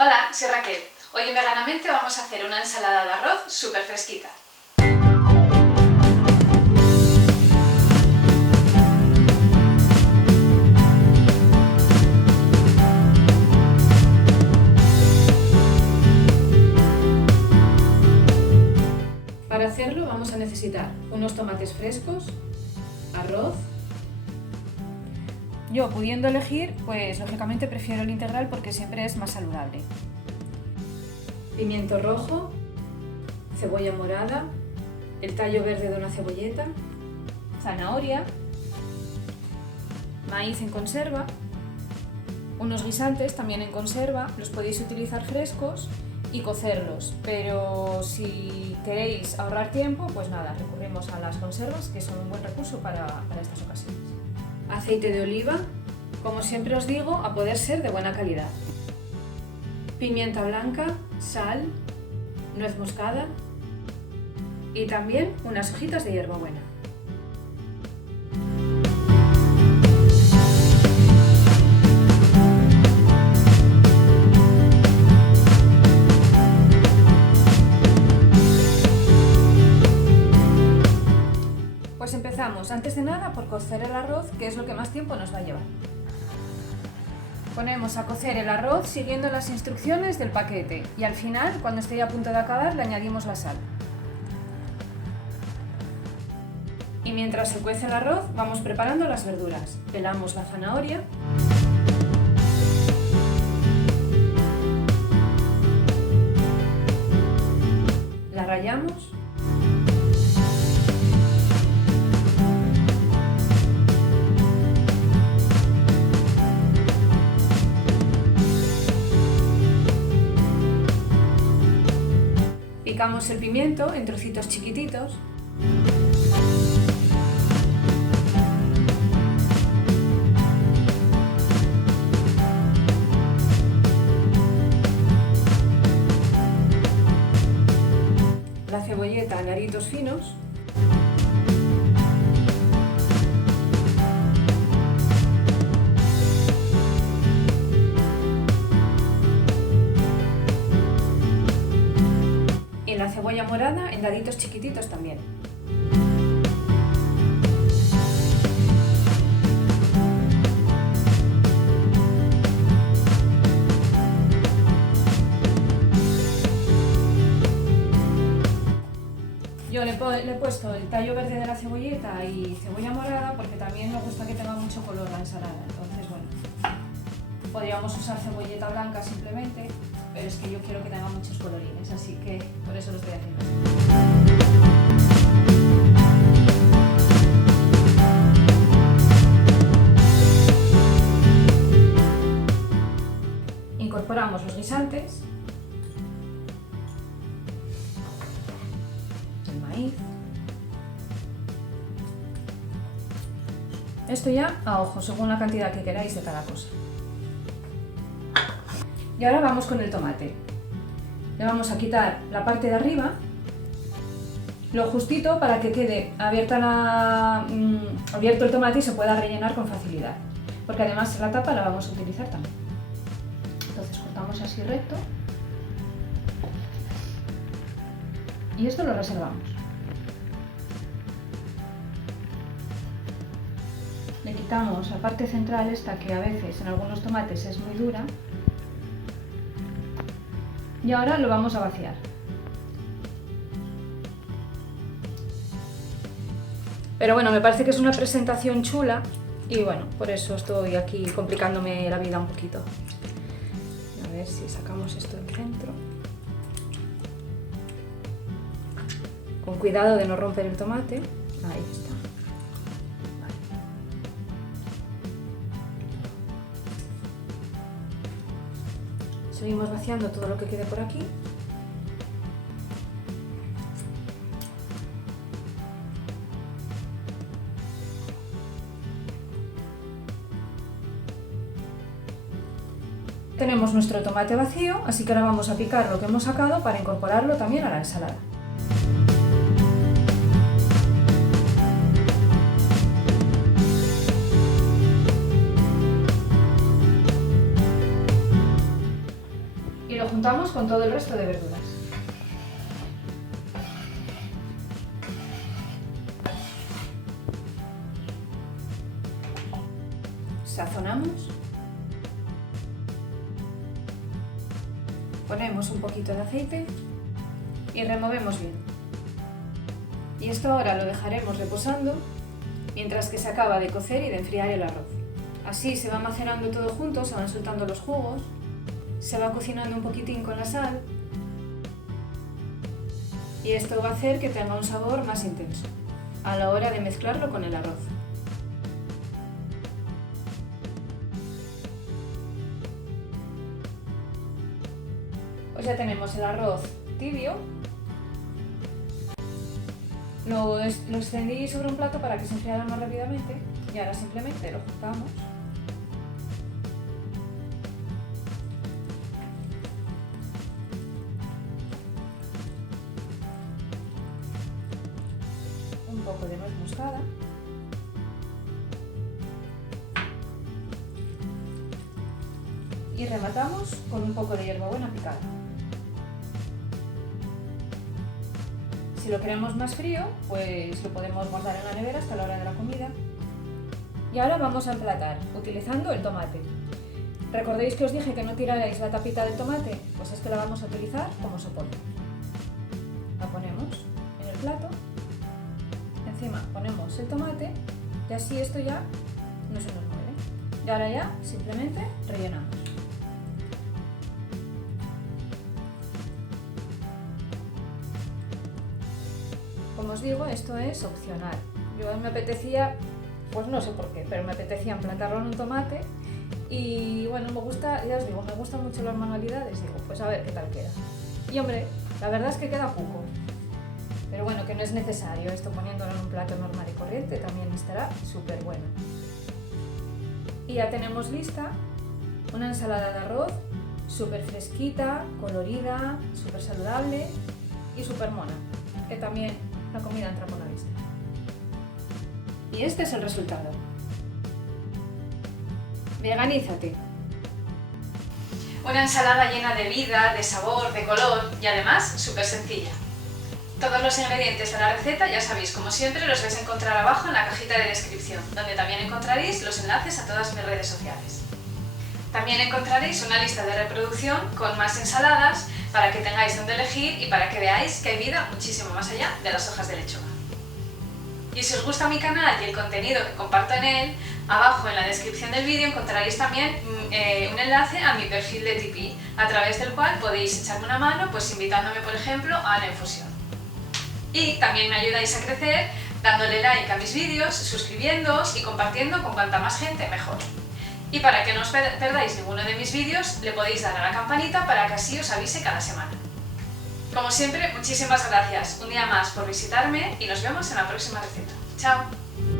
Hola, soy Raquel. Hoy en Veganamente vamos a hacer una ensalada de arroz súper fresquita. Para hacerlo vamos a necesitar unos tomates frescos, arroz. Yo, pudiendo elegir, pues lógicamente prefiero el integral porque siempre es más saludable. Pimiento rojo, cebolla morada, el tallo verde de una cebolleta, zanahoria, maíz en conserva, unos guisantes también en conserva, los podéis utilizar frescos y cocerlos, pero si queréis ahorrar tiempo, pues nada, recurrimos a las conservas, que son un buen recurso para estas ocasiones. Aceite de oliva, como siempre os digo, a poder ser de buena calidad. Pimienta blanca, sal, nuez moscada y también unas hojitas de hierbabuena. Pues empezamos, antes de nada, por cocer el arroz, que es lo que más tiempo nos va a llevar. Ponemos a cocer el arroz siguiendo las instrucciones del paquete y al final, cuando esté a punto de acabar, le añadimos la sal. Y mientras se cuece el arroz, vamos preparando las verduras. Pelamos la zanahoria. La rallamos. Picamos el pimiento en trocitos chiquititos. La cebolleta en aritos finos. Y la cebolla morada en daditos chiquititos también. Yo le he puesto el tallo verde de la cebolleta y cebolla morada porque también me gusta que tenga mucho color la ensalada. Entonces, bueno, podríamos usar cebolleta blanca simplemente, pero es que yo quiero que tenga muchos colorines, así que por eso lo estoy haciendo así. Incorporamos los guisantes, el maíz. Esto ya a ojo, según la cantidad que queráis de cada cosa. Y ahora vamos con el tomate. Le vamos a quitar la parte de arriba, lo justito para que quede abierto el tomate y se pueda rellenar con facilidad. Porque además la tapa la vamos a utilizar también. Entonces cortamos así recto. Y esto lo reservamos. Le quitamos la parte central esta que a veces en algunos tomates es muy dura. Y ahora lo vamos a vaciar. Pero bueno, me parece que es una presentación chula y bueno, por eso estoy aquí complicándome la vida un poquito. A ver si sacamos esto del centro. Con cuidado de no romper el tomate. Ahí está. Vale. Seguimos vaciando todo lo que quede por aquí. Tenemos nuestro tomate vacío, así que ahora vamos a picar lo que hemos sacado para incorporarlo también a la ensalada. y lo juntamos con todo el resto de verduras. Sazonamos. Ponemos un poquito de aceite y removemos bien. Y esto ahora lo dejaremos reposando mientras que se acaba de cocer y de enfriar el arroz. Así se va macerando todo junto, se van soltando los jugos, se va cocinando un poquitín con la sal y esto va a hacer que tenga un sabor más intenso a la hora de mezclarlo con el arroz. Pues ya tenemos el arroz tibio. Lo extendí sobre un plato para que se enfriara más rápidamente y ahora simplemente lo juntamos. Un poco de nuez moscada. Y rematamos con un poco de hierbabuena picada. Si lo queremos más frío, pues lo podemos guardar en la nevera hasta la hora de la comida. Y ahora vamos a emplatar utilizando el tomate. ¿Recordéis que os dije que no tirarais la tapita del tomate? Pues es que la vamos a utilizar como soporte. La ponemos en el plato, encima ponemos el tomate y así esto ya no se nos mueve. Y ahora ya simplemente rellenamos. Como os digo, esto es opcional. Yo me apetecía, pues no sé por qué, pero me apetecía emplatarlo en un tomate y bueno, me gusta, ya os digo, me gustan mucho las manualidades, digo, pues a ver qué tal queda. Y hombre, la verdad es que queda poco, pero bueno, que no es necesario, esto poniéndolo en un plato normal y corriente también estará súper bueno. Y ya tenemos lista una ensalada de arroz súper fresquita, colorida, súper saludable y súper mona, que también la comida entra por la vista. Y este es el resultado. Veganízate. Una ensalada llena de vida, de sabor, de color y además súper sencilla. Todos los ingredientes de la receta, ya sabéis, como siempre, los vais a encontrar abajo en la cajita de descripción, donde también encontraréis los enlaces a todas mis redes sociales. También encontraréis una lista de reproducción con más ensaladas para que tengáis donde elegir y para que veáis que hay vida muchísimo más allá de las hojas de lechuga. Y si os gusta mi canal y el contenido que comparto en él, abajo en la descripción del vídeo encontraréis también un enlace a mi perfil de Tipeee, a través del cual podéis echarme una mano, pues invitándome, por ejemplo, a la infusión. Y también me ayudáis a crecer dándole like a mis vídeos, suscribiéndoos y compartiendo con cuanta más gente mejor. Y para que no os perdáis ninguno de mis vídeos, le podéis dar a la campanita para que así os avise cada semana. Como siempre, muchísimas gracias un día más por visitarme y nos vemos en la próxima receta. ¡Chao!